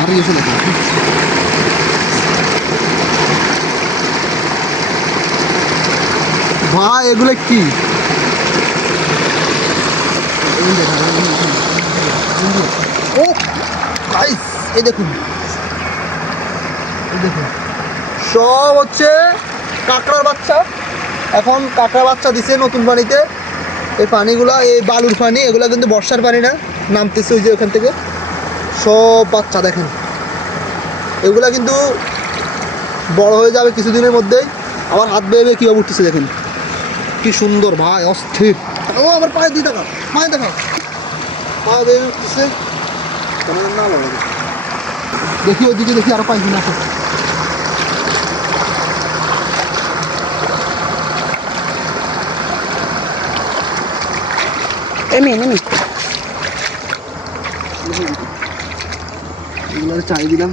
আর গেছে না ভাই, এগুলো কি? ও গাইস, এই দেখুন, এই দেখুন, সব হচ্ছে কাঁকড়ার বাচ্চা। এখন কাঁকড়া বাচ্চা দিছে নতুন পানিতে। এই পানিগুলো, এই বালুর পানি, এগুলো কিন্তু বর্ষার পানি না, নামতেছে ওই যে ওখান থেকে সব বাচ্চা। দেখেন, এগুলা কিন্তু বড় হয়ে যাবে কিছুদিনের মধ্যেই। আমার হাত বেয়ে বেয়ে কীভাবে উঠতেছে দেখেন, কি সুন্দর ভাই, অস্থির। ও আমার পায়ে দিয়ে দেখা, পায়ে দেখা, পা বেয়ে উঠতেছে। না লাগে, দেখি ওইদিকে, দেখি আরো পাঁচ দিন আছে। এগুলো চাই দিলাম।